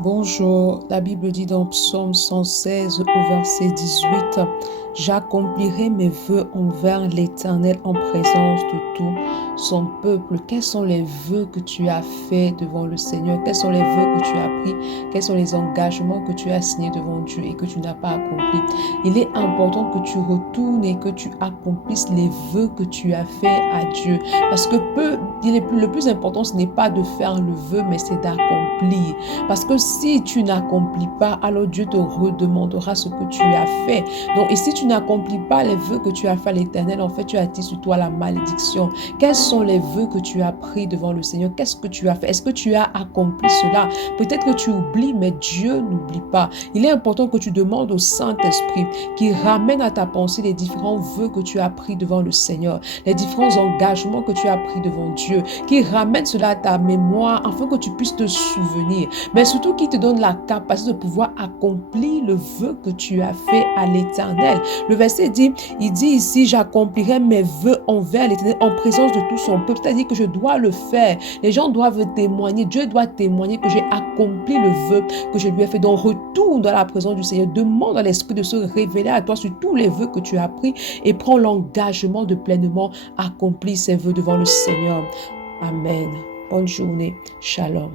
Bonjour, la Bible dit dans Psaume 116 au verset 18, j'accomplirai mes vœux envers l'Éternel en présence de tout son peuple. Quels sont les vœux que tu as faits devant le Seigneur? Quels sont les vœux que tu as pris? Quels sont les engagements que tu as signés devant Dieu et que tu n'as pas accomplis? Il est important que tu retournes et que tu accomplisses les vœux que tu as faits à Dieu. Parce que le plus important, ce n'est pas de faire le vœu, mais c'est d'accomplir. Parce que si tu n'accomplis pas, alors Dieu te redemandera ce que tu as fait. Donc, et si tu n'accomplis pas les vœux que tu as fait à l'Éternel, en fait, tu attires sur toi la malédiction. Quels sont les vœux que tu as pris devant le Seigneur? Qu'est-ce que tu as fait? Est-ce que tu as accompli cela? Peut-être que tu oublies, mais Dieu n'oublie pas. Il est important que tu demandes au Saint-Esprit qui ramène à ta pensée les différents vœux que tu as pris devant le Seigneur, les différents engagements que tu as pris devant Dieu, qui ramène cela à ta mémoire afin que tu puisses te souvenir, mais surtout qui te donne la capacité de pouvoir accomplir le vœu que tu as fait à l'Éternel. Le verset dit, il dit ici, j'accomplirai mes vœux envers l'Éternel en présence de tout son peuple. C'est-à-dire que je dois le faire. Les gens doivent témoigner, Dieu doit témoigner que j'ai accompli le vœu que je lui ai fait. Donc retourne dans la présence du Seigneur, demande à l'Esprit de se révéler à toi sur tous les vœux que tu as pris et prends l'engagement de pleinement accomplir ces vœux devant le Seigneur. Amen. Bonne journée. Shalom.